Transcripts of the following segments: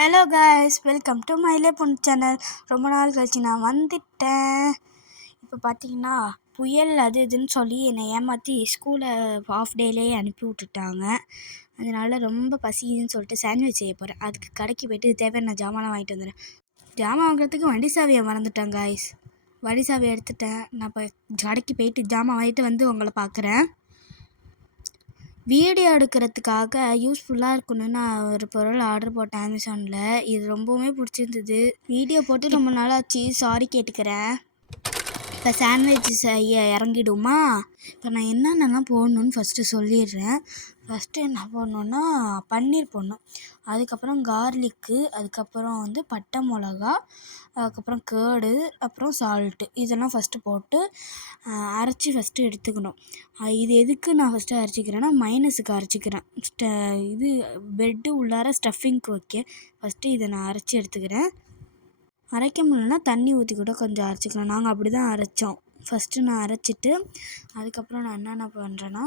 Hello guys, welcome to மைலே பொண்ணு channel. ரொம்ப நாள் கழிச்சு நான் வந்துட்டேன். இப்போ பார்த்தீங்கன்னா புயல் அது இதுன்னு சொல்லி என்னை ஏமாற்றி ஸ்கூலை ஆஃப் டேலேயே அனுப்பி விட்டுட்டாங்க. அதனால் ரொம்ப பசிக்குதுன்னு சொல்லிட்டு சாண்ட்விச் செய்ய போகிறேன். அதுக்கு கடைக்கு போய்ட்டு தேவையான ஜாமான் வாங்கிட்டு வந்துடுறேன். ஜாமான் வாங்குறதுக்கு வண்டி சாவியை மறந்துட்டேன் காய்ஸ். வண்டி சாவியை எடுத்துட்டேன். நான் இப்போ கடைக்கு போயிட்டு ஜாமான் வாங்கிட்டு வந்து உங்களை பார்க்குறேன். வீடியோ எடுக்கிறதுக்காக யூஸ்ஃபுல்லாக இருக்குன்னு நான் ஒரு பொருள் ஆர்டர் போட்டேன் அமேசானில். இது ரொம்பவுமே பிடிச்சிருந்தது. வீடியோ போட்டு ரொம்ப நாள் ஆச்சு, சாரி கேட்டுக்கிறேன். இப்போ சாண்ட்விச் செய்ய இறங்கிடுமா? இப்போ நான் என்னென்னலாம் போடணுன்னு ஃபஸ்ட்டு சொல்லிடுறேன். ஃபஸ்ட்டு என்ன போடணுன்னா பன்னீர் போடணும், அதுக்கப்புறம் கார்லிக்கு, அதுக்கப்புறம் பட்டை மிளகா, அதுக்கப்புறம் கேர்டு, அப்புறம் சால்ட்டு. இதெல்லாம் ஃபஸ்ட்டு போட்டு அரைச்சி ஃபஸ்ட்டு எடுத்துக்கணும். இது எதுக்கு நான் ஃபஸ்ட்டு அரைச்சிக்கிறேன்னா மைனஸுக்கு அரைச்சிக்கிறேன். இது பிரெட்டு உள்ளார ஸ்டஃபிங்க்கு வைக்க ஃபஸ்ட்டு இதை நான் அரைச்சி எடுத்துக்கிறேன். அரைக்க முடியலன்னா தண்ணி ஊற்றி கூட கொஞ்சம் அரைச்சிக்கலாம். நாங்கள் அப்படி தான் அரைச்சோம். ஃபஸ்ட்டு நான் அரைச்சிட்டு அதுக்கப்புறம் நான் என்னென்ன பண்ணுறேன்னா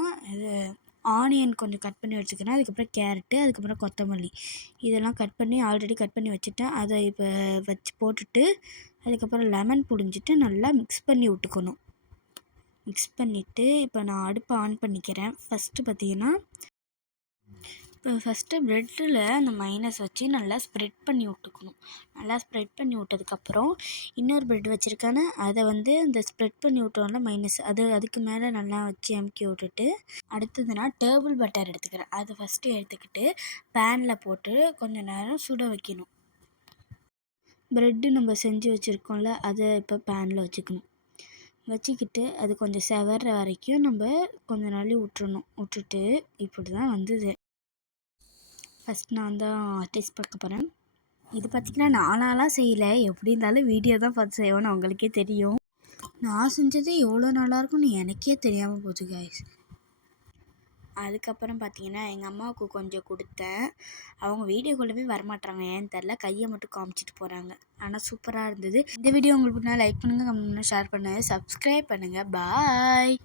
ஆனியன் கொஞ்சம் கட் பண்ணி வச்சுக்கிறேன். அதுக்கப்புறம் கேரட்டு, அதுக்கப்புறம் கொத்தமல்லி இதெல்லாம் ஆல்ரெடி கட் பண்ணி வச்சுட்டேன். அதை இப்போ போட்டுட்டு அதுக்கப்புறம் லெமன் புழிஞ்சிட்டு நல்லா மிக்ஸ் பண்ணி விட்டுக்கணும். மிக்ஸ் பண்ணிவிட்டு இப்போ நான் அடுப்பை ஆன் பண்ணிக்கிறேன். ஃபஸ்ட்டு ப்ரெட்டில் அந்த மைனஸ் வச்சு நல்லா ஸ்ப்ரெட் பண்ணி விட்டுக்கணும். நல்லா ஸ்ப்ரெட் பண்ணி விட்டதுக்கப்புறம் இன்னொரு ப்ரெட் வச்சுருக்கேன்னு அதை இந்த ஸ்ப்ரெட் பண்ணி விட்டோம்ல மைனஸ், அதுக்கு மேலே நல்லா வச்சு அமுக்கி விட்டுட்டு அடுத்ததுனா டேபிள் பட்டர் எடுத்துக்கிறேன். அதை ஃபஸ்ட்டு எடுத்துக்கிட்டு பேனில் போட்டு கொஞ்சம் நேரம் சுட வைக்கணும். ப்ரெட்டு நம்ம செஞ்சு வச்சுருக்கோம்ல, அதை இப்போ பேனில் வச்சுக்கிட்டு அது கொஞ்சம் செவர்ற வரைக்கும் நம்ம கொஞ்சம் நாள் விட்டுட்டு இப்படி தான் வந்தது. ஃபஸ்ட் நான் தான் டேஸ்ட் பார்க்க போகிறேன். இது பார்த்திங்கன்னா நானாலாம் செய்யலை, எப்படி இருந்தாலும் வீடியோ தான் பார்த்து செய்வோன்னு உங்களுக்கே தெரியும். நான் செஞ்சது எவ்வளோ நல்லாயிருக்கும்னு எனக்கே தெரியாமல் போச்சு காய்ஸ். அதுக்கப்புறம் பார்த்திங்கன்னா எங்கள் அம்மாவுக்கு கொஞ்சம் கொடுத்தேன். அவங்க வீடியோக்குள்ளே வரமாட்டாங்க, ஏன்னு தெரில, கையை மட்டும் காமிச்சிட்டு போகிறாங்க. ஆனால் சூப்பராக இருந்தது. இந்த வீடியோ உங்களுக்கு லைக் பண்ணுங்கள், கமெண்ட் பண்ணுங்கள், ஷேர் பண்ணுங்கள், சப்ஸ்கிரைப் பண்ணுங்கள். பாய்.